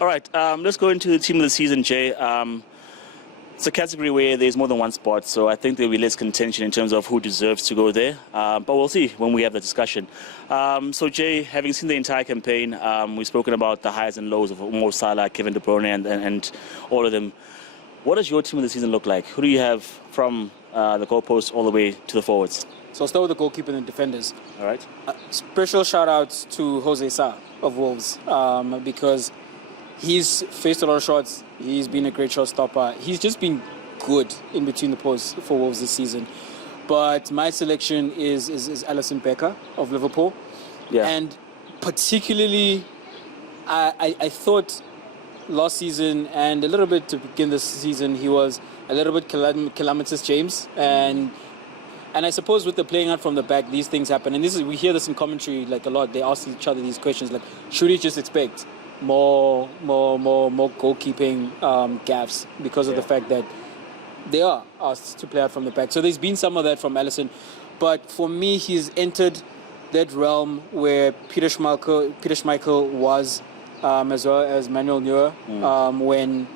All right, let's go into the team of the season, Jay. It's a category where there's more than one spot, so I think there'll be less contention in terms of who deserves to go there. But we'll see when we have the discussion. So, Jay, having seen the entire campaign, we've spoken about the highs and lows of Mo Salah, Kevin De Bruyne, and all of them. What does your team of the season look like? Who do you have from the goalposts all the way to the forwards? So I'll start with the goalkeeper and the defenders. All right. Special shout-outs to Jose Sa of Wolves because he's faced a lot of shots. He's been a great shot stopper. He's just been good in between the posts for Wolves this season. But my selection is Alisson Becker of Liverpool. Yeah. And particularly, I thought last season and a little bit to begin this season, he was a little bit calamitous James. And I suppose with the playing out from the back, these things happen. And we hear this in commentary like a lot. They ask each other these questions like, should he just expect more goalkeeping gaffes because of the fact that they are asked to play out from the back. So there's been some of that from Alisson. But for me, he's entered that realm where Peter Schmeichel was, as well as Manuel Neuer. When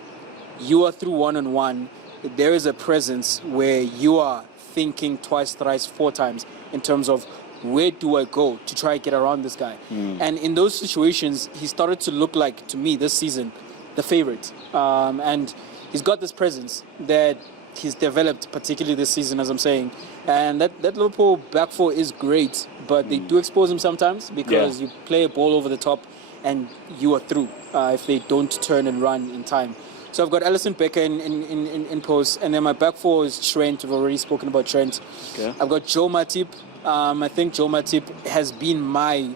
you are through one-on-one, there is a presence where you are thinking twice, thrice, four times in terms of where do I go to try and get around this guy? And in those situations, he started to look like, to me, this season, the favorite. And he's got this presence that he's developed, particularly this season, as I'm saying. And that Liverpool back four is great, but they do expose him sometimes because you play a ball over the top and you are through if they don't turn and run in time. So I've got Alisson Becker in post, and then my back four is Trent. We've already spoken about Trent. Okay. I've got Joe Matip. I think Joe Matip has been my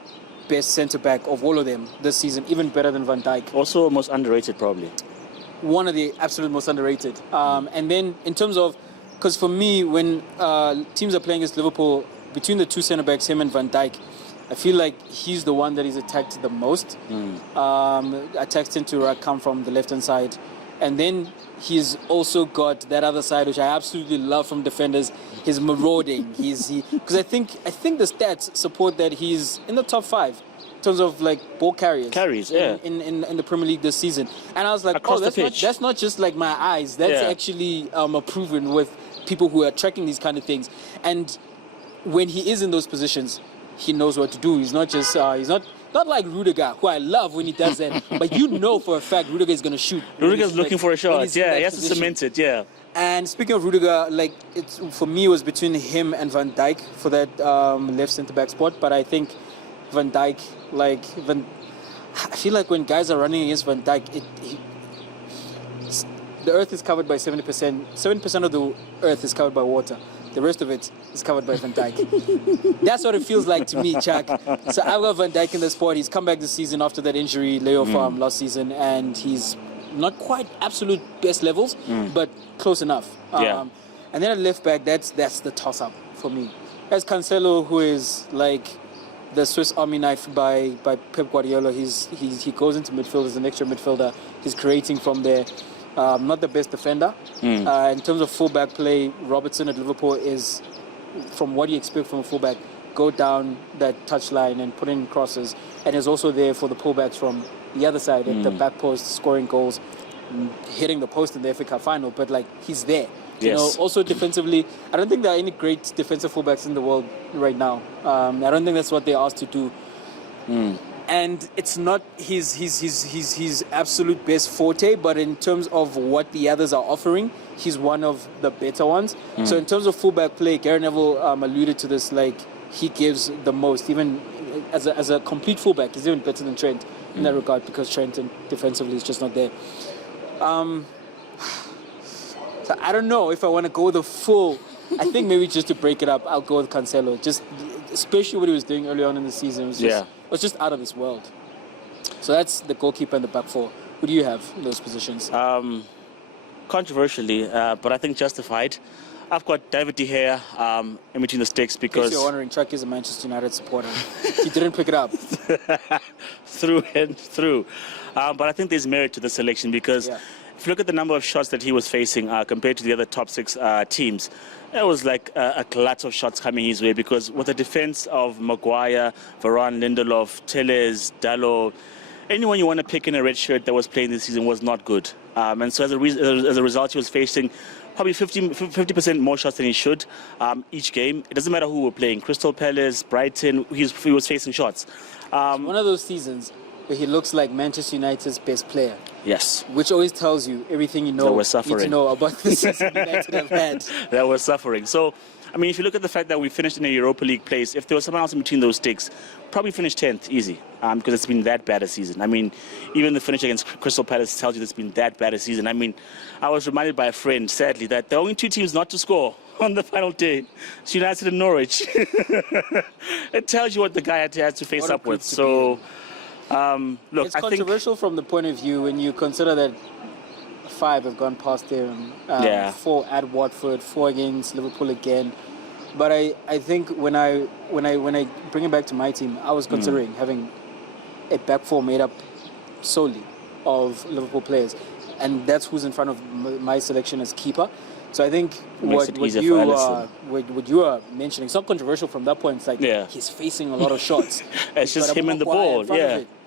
best centre-back of all of them this season, even better than Van Dijk. Also most underrated, probably. One of the absolute most underrated. And then in terms of, because for me, when teams are playing against Liverpool, between the two centre-backs, him and Van Dijk, I feel like he's the one that is attacked the most. Attacks tend to come from the left-hand side. And then he's also got that other side, which I absolutely love from defenders, his marauding. Because I think the stats support that he's in the top 5 in terms of like ball carriers. In the Premier League this season. And I was like, across that's not just like my eyes. That's actually proven with people who are tracking these kind of things. And when he is in those positions, he knows what to do. He's not just he's not like Rudiger, who I love when he does that, but you know for a fact Rudiger is going to shoot. Rudiger's looking for a shot. Yeah, he has to cement it. Yeah. And speaking of Rudiger, like for me, it was between him and Van Dijk for that left centre back spot. But I think Van Dijk, I feel like when guys are running against Van Dijk, the earth is covered by 70%. 7% of the earth is covered by water. The rest of it is covered by Van Dijk. That's what it feels like to me, Chuck. So I've got Van Dijk in the spot. He's come back this season after that injury, layoff last season, and he's not quite absolute best levels, but close enough. And then at left back, that's the toss-up for me. There's Cancelo, who is like the Swiss Army knife by Pep Guardiola. He goes into midfield as an extra midfielder. He's creating from there. Not the best defender. In terms of fullback play, Robertson at Liverpool is, from what you expect from a fullback, go down that touchline and put in crosses, and is also there for the pullbacks from the other side at the back post, scoring goals, hitting the post in the FA Cup final. But like he's there. You know, also defensively, I don't think there are any great defensive fullbacks in the world right now. I don't think that's what they're asked to do. And it's not his absolute best forte, but in terms of what the others are offering, he's one of the better ones. So in terms of fullback play, Gary Neville alluded to this, like he gives the most, even as a complete fullback, he's even better than Trent in that regard, because Trent defensively is just not there. So I don't know if I want to go the full. I think maybe just to break it up, I'll go with Cancelo. Just especially what he was doing early on in the season. It was just out of this world. So that's the goalkeeper and the back four. Who do you have in those positions? Controversially, but I think justified. I've got David De Gea in between the sticks because... In case you're wondering, Chuck is a Manchester United supporter. He didn't pick it up. Through and through. But I think there's merit to the selection because if you look at the number of shots that he was facing compared to the other top 6 teams, it was like a glut of shots coming his way, because with the defense of Maguire, Varane, Lindelof, Telles, Dalot, anyone you want to pick in a red shirt that was playing this season was not good. And so as a result, he was facing probably 50% more shots than he should each game. It doesn't matter who we're playing. Crystal Palace, Brighton, he was facing shots. One of those seasons where he looks like Manchester United's best player. Yes. Which always tells you everything you know, need to know about the season United have had. That was suffering. So, I mean, if you look at the fact that we finished in a Europa League place, if there was someone else in between those sticks, probably finished 10th, easy, because it's been that bad a season. I mean, even the finish against Crystal Palace tells you it's been that bad a season. I mean, I was reminded by a friend, sadly, that the only two teams not to score on the final day is United and Norwich. It tells you what the guy had to face up with. So, look, it's controversial from the point of view when you consider that 5 have gone past him, 4 at Watford, 4 against Liverpool again. But I think when I bring it back to my team, I was considering having a back four made up solely of Liverpool players, and that's who's in front of my selection as keeper. So I think what you are mentioning, it's not controversial from that point. It's like he's facing a lot of shots. It's just him and the ball.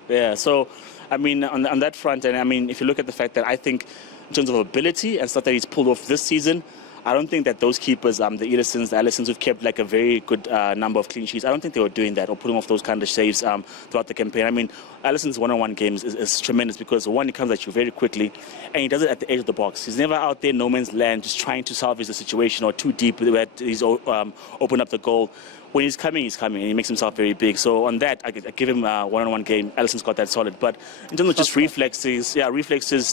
Yeah. So, I mean, on that front, and I mean, if you look at the fact that I think in terms of ability and stuff that he's pulled off this season, I don't think that those keepers, the Edersons, the Alissons, who've kept like a very good number of clean sheets, I don't think they were doing that or putting off those kind of saves throughout the campaign. I mean, Alisson's one-on-one games is tremendous because, one, he comes at you very quickly, and he does it at the edge of the box. He's never out there, no man's land, just trying to salvage the situation or too deep where he's opened up the goal. When he's coming, and he makes himself very big. So on that, I give him a one-on-one game. Alisson's got that solid. But in terms of just reflexes,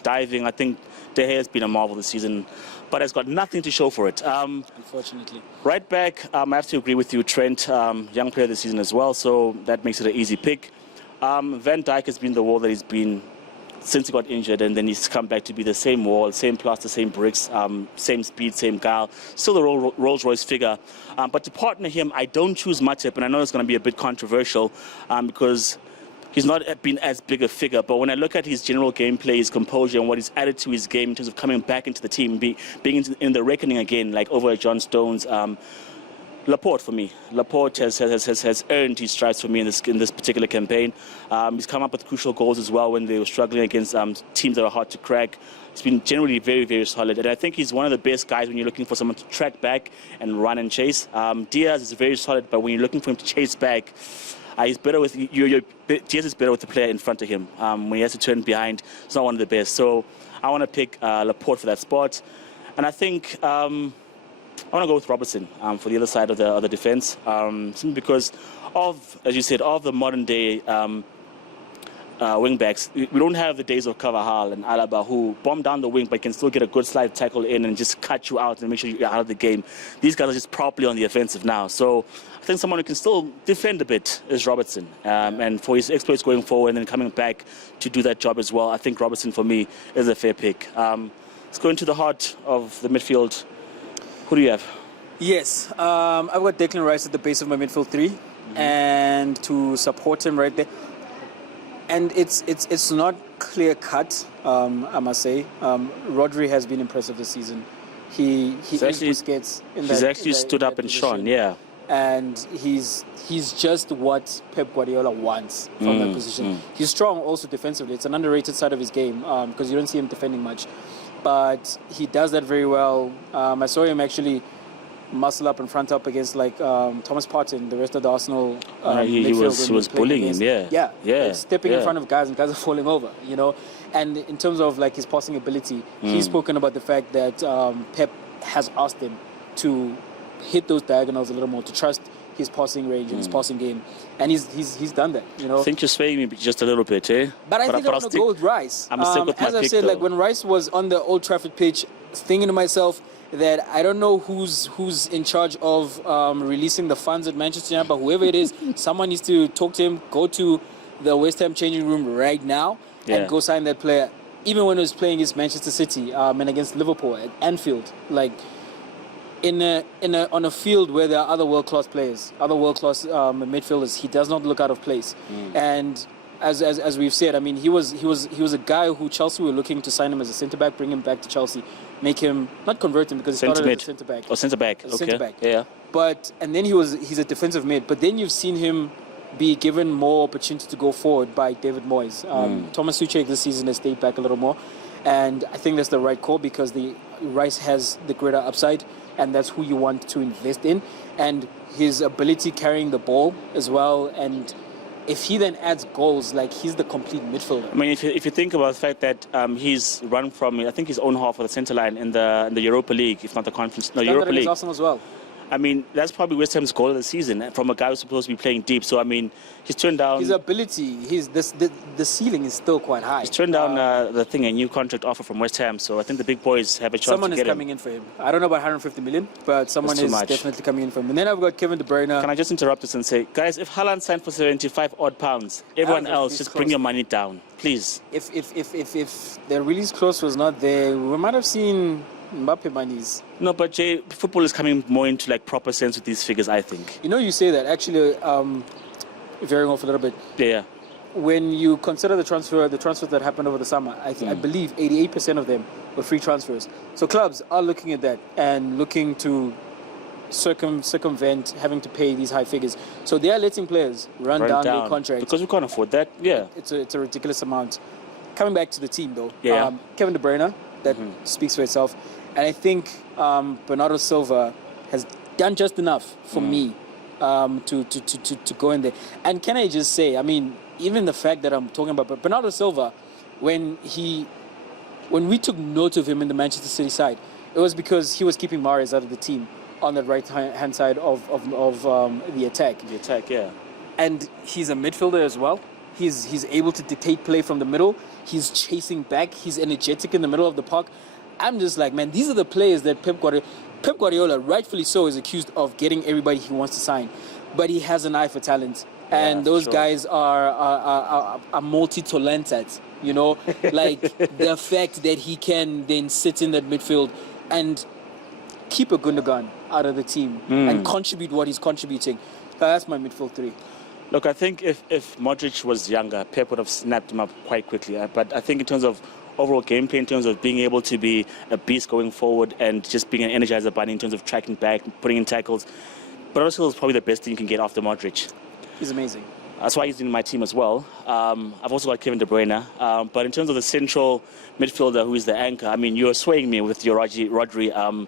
diving, I think De Gea has been a marvel this season, but has got nothing to show for it. Unfortunately. Right back, I have to agree with you, Trent, young player this season as well, so that makes it an easy pick. Van Dijk has been the wall that he's been since he got injured, and then he's come back to be the same wall, same plaster, same bricks, same speed, same guile, still the Rolls-Royce figure. But to partner him, I don't choose Matip, and I know it's going to be a bit controversial because he's not been as big a figure. But when I look at his general gameplay, his composure, and what he's added to his game in terms of coming back into the team, being in the reckoning again, like over John Stones, Laporte for me. Laporte has earned his stripes for me in this particular campaign. He's come up with crucial goals as well when they were struggling against teams that are hard to crack. He's been generally very, very solid. And I think he's one of the best guys when you're looking for someone to track back and run and chase. Diaz is very solid, but when you're looking for him to chase back, he's better with Diaz is better with the player in front of him. When he has to turn behind, he's not one of the best. So I want to pick Laporte for that spot. And I think I want to go with Robertson for the other side of the defense, simply because as you said, of the modern day wing backs, we don't have the days of Carvajal and Alaba who bomb down the wing but can still get a good slide tackle in and just cut you out and make sure you're out of the game. These guys are just properly on the offensive now. So I think someone who can still defend a bit is Robertson. And for his exploits going forward and then coming back to do that job as well, I think Robertson for me is a fair pick. Let's go into the heart of the midfield. Who do you have? Yes, I've got Declan Rice at the base of my midfield 3, and to support him right there. And it's not clear cut, I must say. Rodri has been impressive this season. He actually stood up and shone, yeah. And he's just what Pep Guardiola wants from that position. He's strong also defensively. It's an underrated side of his game because you don't see him defending much. But he does that very well. I saw him actually muscle up and front up against Thomas Partey, the rest of the Arsenal he was bullying him, yeah. Like stepping in front of guys and guys are falling over, you know. And in terms of his passing ability, he's spoken about the fact that Pep has asked him to hit those diagonals a little more, to trust his passing range and his passing game, and he's done that, you know. I think you're swaying me just a little bit, eh? But I think I want to go with Rice. I'm still with my pick, as I said, though. when Rice was on the Old Trafford pitch, thinking to myself that I don't know who's in charge of releasing the funds at Manchester United, but whoever it is, someone needs to talk to him, go to the West Ham changing room right now and go sign that player. Even when he was playing against Manchester City and against Liverpool at Anfield, on a field where there are other world-class players, other world-class midfielders, he does not look out of place. And as we've said, I mean, he was a guy who Chelsea were looking to sign him as a centre-back, bring him back to Chelsea, make him, not convert him because he started as a centre-back. Oh, centre-back, okay. Centre-back. Yeah. And then he's a defensive mid. But then you've seen him be given more opportunity to go forward by David Moyes. Thomas Tuchel this season has stayed back a little more, and I think that's the right call because the Rice has the greater upside, and that's who you want to invest in, and his ability carrying the ball as well, and if he then adds goals, like he's the complete midfielder. I mean, if you think about the fact that he's run from, I think, his own half of the centre line in the Europa League, if not the Conference, no, Europa League. Arsenal as well. I mean, that's probably West Ham's goal of the season from a guy who's supposed to be playing deep. So, I mean, he's turned down... His ability, the ceiling is still quite high. He's turned down a new contract offer from West Ham. So I think the big boys have a chance to get him. Someone is coming in for him. I don't know about 150 million, but someone is definitely coming in for him. And then I've got Kevin De Bruyne. Can I just interrupt us and say, guys, if Haaland signed for 75 odd pounds, everyone else just bring your money down, please. If the release clause was not there, we might have seen Mbappe monies. No, but Jay, football is coming more into like proper sense with these figures, I think. You know, you say that. Actually, veering off a little bit. Yeah. When you consider the transfers that happened over the summer, I believe 88% of them were free transfers. So clubs are looking at that and looking to circumvent having to pay these high figures. So they are letting players run down their contracts. Because we can't afford that, yeah. It's a ridiculous amount. Coming back to the team, though. Yeah. Kevin De Bruyne, that speaks for itself. And I think Bernardo Silva has done just enough for me to go in there. And can I just say, I mean, even the fact that I'm talking about Bernardo Silva, when we took note of him in the Manchester City side, it was because he was keeping Mahrez out of the team on the right-hand side of the attack. The attack, yeah. And he's a midfielder as well. He's able to dictate play from the middle. He's chasing back. He's energetic in the middle of the park. I'm just like, man, these are the players that Pep Guardiola, rightfully so, is accused of getting everybody he wants to sign. But he has an eye for talent. And those guys are multi-talented, you know? Like, the fact that he can then sit in that midfield and keep a Gundogan out of the team and contribute what he's contributing. That's my midfield three. Look, I think if Modric was younger, Pep would have snapped him up quite quickly. But I think in terms of overall gameplay, in terms of being able to be a beast going forward and just being an energizer bunny in terms of tracking back, putting in tackles, Bernardo Silva is probably the best thing you can get after Modric. He's amazing. That's why he's in my team as well. I've also got Kevin De Bruyne. But in terms of the central midfielder who is the anchor, I mean, you're swaying me with your Rodri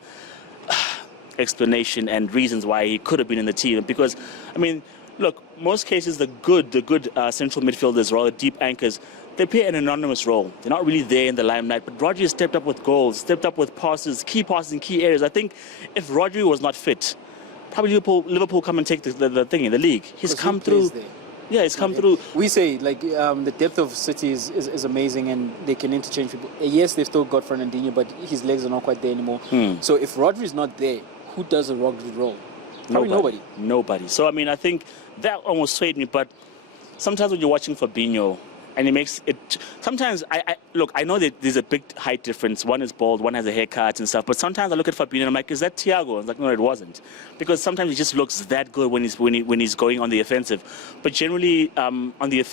explanation and reasons why he could have been in the team. Because, I mean, look, most cases the good central midfielders or all the deep anchors, they play an anonymous role. They're not really there in the limelight. But Rodri has stepped up with goals, stepped up with key passes in key areas. I think if Rodri was not fit, probably Liverpool come and take the thing in the league. He's come through. Yeah, he's come through. We say, like, the depth of City is amazing and they can interchange people. Yes, they've still got Fernandinho, but his legs are not quite there anymore. So if Rodri is not there, who does a Rodri role? Probably nobody. So, I mean, I think that almost swayed me. But sometimes when you're watching Fabinho, and it makes it... Sometimes, I know that there's a big height difference. One is bald, one has a haircut and stuff. But sometimes I look at Fabinho and I'm like, is that Thiago? I was like, no, it wasn't. Because sometimes he just looks that good when he's going on the offensive. But generally, on the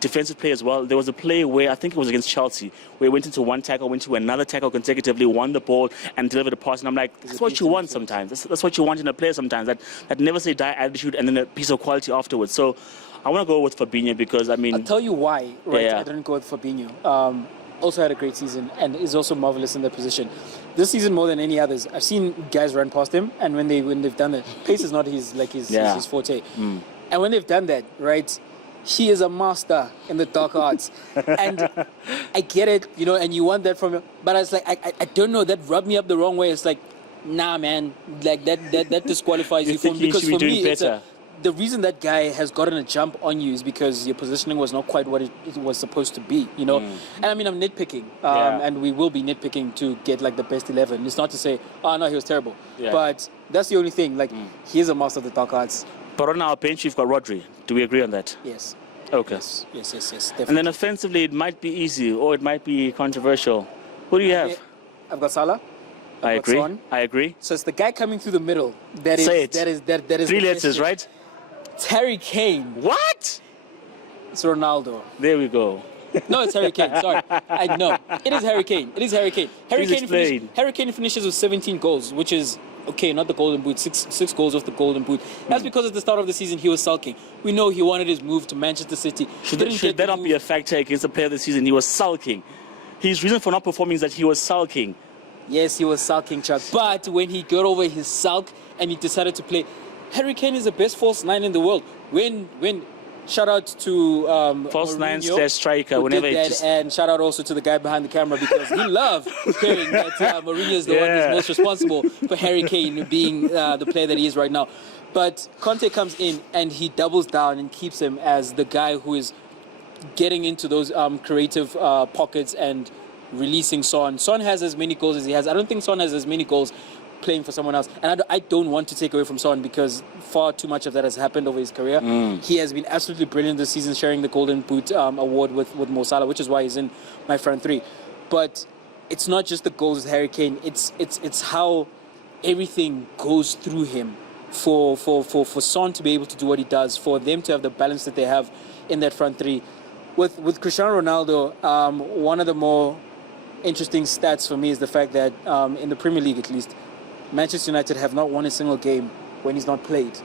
defensive play as well, there was a play where, I think it was against Chelsea, where he went into one tackle, went to another tackle consecutively, won the ball, and delivered a pass. And I'm like, that's what you want sometimes. That's what you want in a player sometimes. That never say die attitude and then a piece of quality afterwards. So I want to go with Fabinho because, I mean... I'll tell you why, right? I didn't go with Fabinho. Also had a great season and is also marvelous in their position. This season more than any others, I've seen guys run past him, and when they've done that, pace is not his forte. And when they've done that, right, he is a master in the dark arts. And I get it, you know, and you want that from him. But I was like, I don't know, that rubbed me up the wrong way. It's like, nah, man, like that disqualifies you from, because for me, it's the reason that guy has gotten a jump on you is because your positioning was not quite what it was supposed to be, you know. And I mean, I'm nitpicking, and we will be nitpicking to get like the best 11. It's not to say, oh no, he was terrible, but that's the only thing. Like, he is a master of the dark arts. But on our bench, you've got Rodri. Do we agree on that? Yes. Okay. Yes, definitely. And then offensively, it might be easy or it might be controversial. Who do you have? I've got Salah. I agree. So it's the guy coming through the middle. That is 3 letters, right? It's Harry Kane. What? It's Ronaldo. There we go. No, it's Harry Kane. Sorry. I know. It is Harry Kane. Harry Kane finishes with 17 goals, which is Okay, not the Golden Boot. Six goals off the Golden Boot. That's because at the start of the season he was sulking. We know he wanted his move to Manchester City. Should that not be a factor against the player of the season? He was sulking. His reason for not performing is that he was sulking. Yes, he was sulking, Chuck. But when he got over his sulk and he decided to play, Harry Kane is the best false nine in the world. When shout out to false nine Mourinho, striker. who Whenever did that, and shout out also to the guy behind the camera because he loved hearing that Mourinho is the one who's most responsible for Harry Kane being the player that he is right now. But Conte comes in and he doubles down and keeps him as the guy who is getting into those creative pockets and releasing Son. Son has as many goals as he has. I don't think Son has as many goals playing for someone else. And I don't want to take away from Son because far too much of that has happened over his career. He has been absolutely brilliant this season, sharing the Golden Boot award with Mo Salah, which is why he's in my front three. But it's not just the goals with Harry Kane. It's how everything goes through him for Son to be able to do what he does, for them to have the balance that they have in that front three. With Cristiano Ronaldo, one of the more interesting stats for me is the fact that in the Premier League, at least, Manchester United have not won a single game when he's not played.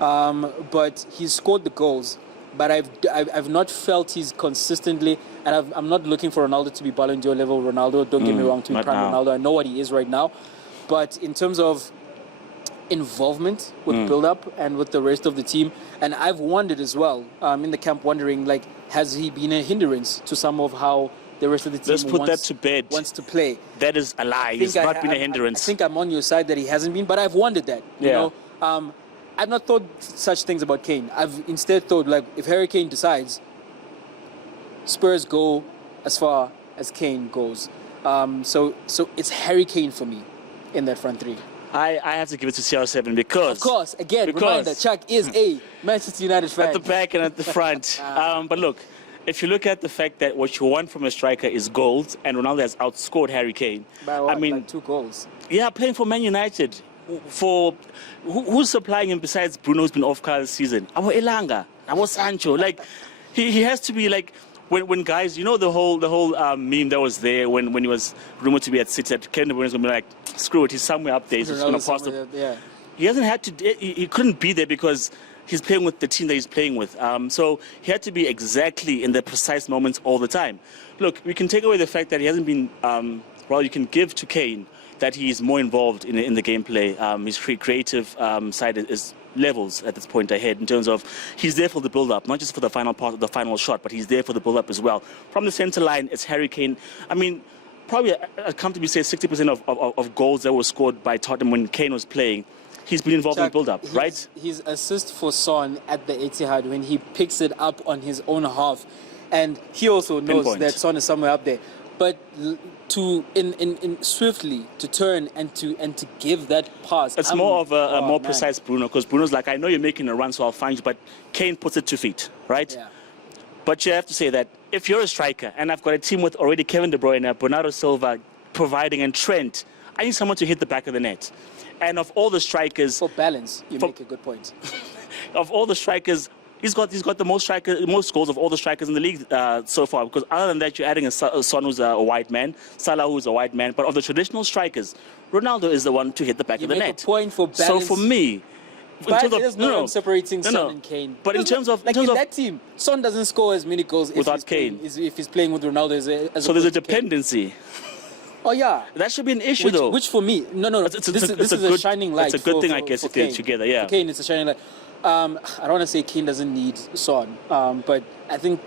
But he's scored the goals. But I've not felt he's consistently, and I'm not looking for Ronaldo to be Ballon d'Or level Ronaldo. Don't get me wrong, to be prime Ronaldo. I know what he is right now. But in terms of involvement with build-up and with the rest of the team, and I've wondered as well, in the camp, wondering, like, has he been a hindrance to some of how the rest of the team wants to play? That is a lie. He's not been a hindrance. I think I'm on your side that he hasn't been, but I've wondered that. You know, I've not thought such things about Kane. I've instead thought, like, if Harry Kane decides, Spurs go as far as Kane goes. So it's Harry Kane for me in that front three. I have to give it to CR7 because... Of course, reminder, Chuck is a Manchester United fan. At the back and at the front. But look, if you look at the fact that what you want from a striker is goals, and Ronaldo has outscored Harry Kane. By what? I mean, like 2 goals. Yeah, playing for Man United. For who's supplying him besides Bruno, who's been off card this season? Our Elanga, our Sancho. Like, he has to be like... When guys, you know the whole meme that was there when he was rumored to be at City, that Kevin De Bruyne is going to be like, screw it, he's somewhere up there. He's just going to pass the... Yeah. He hasn't had to... He couldn't be there because he's playing with the team that he's playing with. So he had to be exactly in the precise moments all the time. Look, we can take away the fact that he hasn't been... you can give to Kane that he's more involved in the gameplay. His creative side is levels at this point ahead in terms of he's there for the build-up, not just for the final part of the final shot, but he's there for the build-up as well. From the center line, it's Harry Kane. I mean, probably I comfortably say 60% of goals that were scored by Tottenham when Kane was playing, he's been involved in the build-up, right? His assist for Son at the Etihad when he picks it up on his own half, and he also knows that Son is somewhere up there. But to in swiftly to turn and to give that pass, it's more of a more precise Bruno, because Bruno's like, I know you're making a run, so I'll find you. But Kane puts it to feet, right? Yeah. But you have to say that if you're a striker and I've got a team with already Kevin De Bruyne, Bernardo Silva providing, and Trent, I need someone to hit the back of the net. And of all the strikers, for balance, you make a good point. Of all the strikers, he's got the most goals of all the strikers in the league so far. Because other than that, you're adding a Son who's a white man, Salah who's a white man. But of the traditional strikers, Ronaldo is the one to hit the back of the net. You make a point for balance. So for me, but there's no separating Son and Kane. But in terms of that team, Son doesn't score as many goals without Kane. If he's playing with Ronaldo as so there's a dependency. Oh yeah, that should be an issue though. Which for me, no. This is a shining light. It's a good thing, I guess, if they're together. Yeah. For Kane, it's a shining light. I don't want to say Kane doesn't need Son, but I think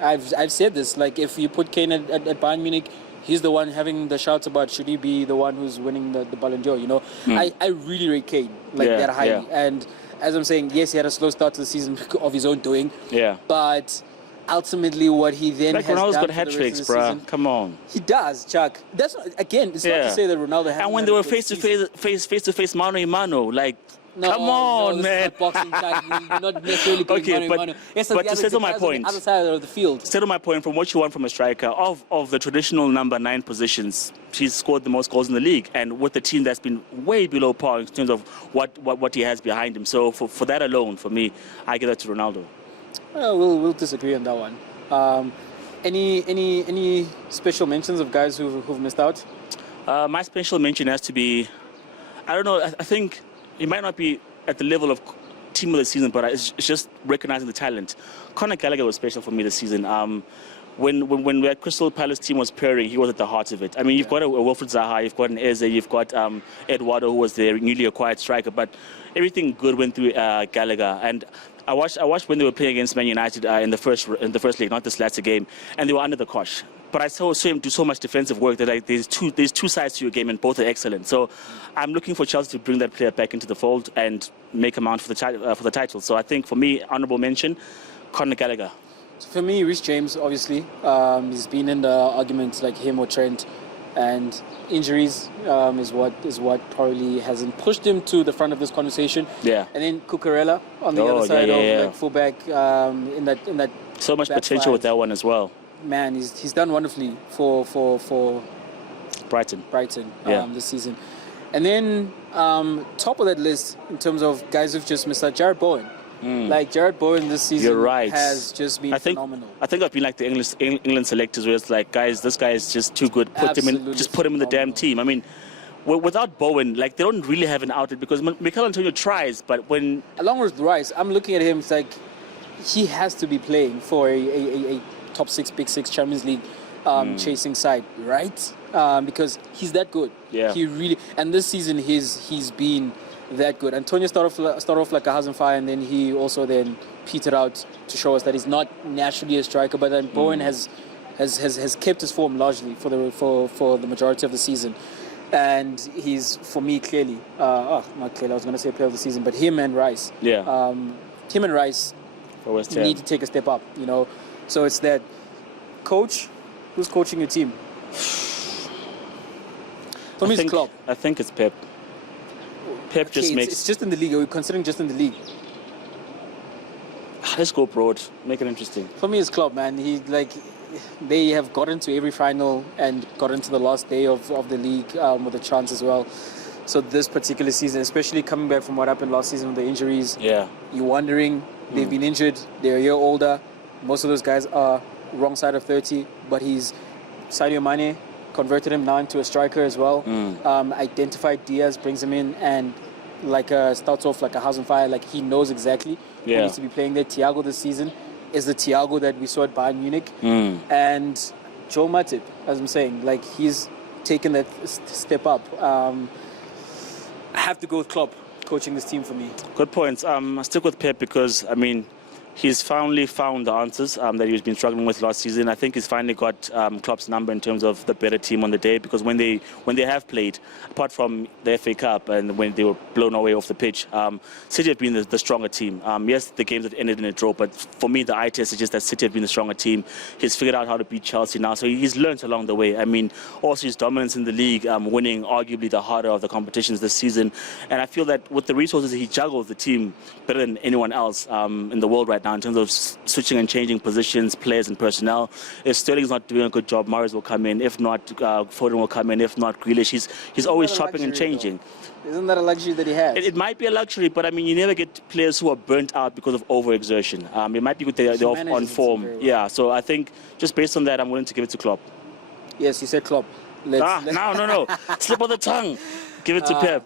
I've said this. Like, if you put Kane at Bayern Munich, he's the one having the shouts about should he be the one who's winning the Ballon d'Or. You know, I really rate Kane that highly. Yeah. And as I'm saying, yes, he had a slow start to the season of his own doing. Yeah. But ultimately, what he then has Ronaldo's done got hat tricks, bro. Come on. He does, Chuck. That's again. It's not to say that Ronaldo has. And when they were face to face, mano a mano, like. No, come on, man. Not boxing, you're not necessarily going mano. Yes, but to settle my point, the other side of the field. Settle my point from what you want from a striker of the traditional number 9 positions. He's scored the most goals in the league, and with a team that's been way below par in terms of what he has behind him. So for that alone, for me, I give that to Ronaldo. Well, we'll disagree on that one. Any special mentions of guys who've missed out? My special mention has to be. I don't know. I think he might not be at the level of team of the season, but it's just recognizing the talent. Conor Gallagher was special for me this season. When that Crystal Palace team was pairing, he was at the heart of it. I mean, you've got a Wilfried Zaha, you've got an Eze, you've got Eduardo, who was their newly acquired striker, but everything good went through Gallagher. And I watched when they were playing against Man United in the first league, not this latter game, and they were under the cosh. But I saw him do so much defensive work that there's two sides to your game, and both are excellent. So I'm looking for Chelsea to bring that player back into the fold and make him out for the title. So I think for me, honourable mention, Conor Gallagher. So for me, Reece James, obviously, he's been in the arguments like him or Trent, and injuries is what probably hasn't pushed him to the front of this conversation. Yeah. And then Cucurella on the other side of like fullback in that. So much potential with that one as well. Man, he's done wonderfully for Brighton this season. And then top of that list in terms of guys who've just missed out, Jared Bowen. Like Jared Bowen this season has just been phenomenal. I think I've been like the England selectors, where it's like, guys, this guy is just too good. Put him in the damn team. I mean, without Bowen, like, they don't really have an outlet, because Mikel Antonio tries, but when along with Rice, I'm looking at him. It's like he has to be playing for a top 6, Big 6 Champions League chasing side, right? Because he's that good. Yeah. He really, and this season he's been that good. Antonio started off like a house on fire, and then he also then petered out to show us that he's not naturally a striker. But then Bowen has kept his form largely for the majority of the season, and he's, for me, clearly not clearly, I was going to say player of the season, but him and Rice. Yeah. Him and Rice need to take a step up. So it's that coach. Who's coaching your team? For me, it's Klopp. I think it's Pep. Pep just makes... It's just in the league. Are we considering just in the league? Let's go broad. Make it interesting. For me, it's Klopp, man. They have gotten to every final and gotten to the last day of the league with a chance as well. So this particular season, especially coming back from what happened last season with the injuries, you're wondering, they've been injured, they're a year older. Most of those guys are wrong side of 30, but Sadio Mane converted him now into a striker as well. Identified Diaz, brings him in, and starts off like a house on fire. Like, he knows exactly who needs to be playing there. Thiago this season is the Thiago that we saw at Bayern Munich. And Joel Matip, as I'm saying, like, he's taken that step up. I have to go with Klopp coaching this team for me. Good points. I stick with Pep because, I mean, he's finally found the answers that he's been struggling with last season. I think he's finally got Klopp's number in terms of the better team on the day, because when they have played, apart from the FA Cup and when they were blown away off the pitch, City have been the stronger team. Yes, the games have ended in a draw, but for me, the eye test suggests that City have been the stronger team. He's figured out how to beat Chelsea now, so he's learned along the way. I mean, also his dominance in the league, winning arguably the harder of the competitions this season. And I feel that with the resources, he juggles the team better than anyone else in the world right now in terms of switching and changing positions, players and personnel. If Sterling's not doing a good job, Mahrez will come in. If not, Foden will come in. If not, Grealish. He's always chopping and changing. Though? Isn't that a luxury that he has? It might be a luxury, but I mean, you never get players who are burnt out because of overexertion. It might be good they're on form. Well. Yeah, so I think just based on that, I'm willing to give it to Klopp. Yes, you said Klopp. No. Slip of the tongue. Give it to Pep.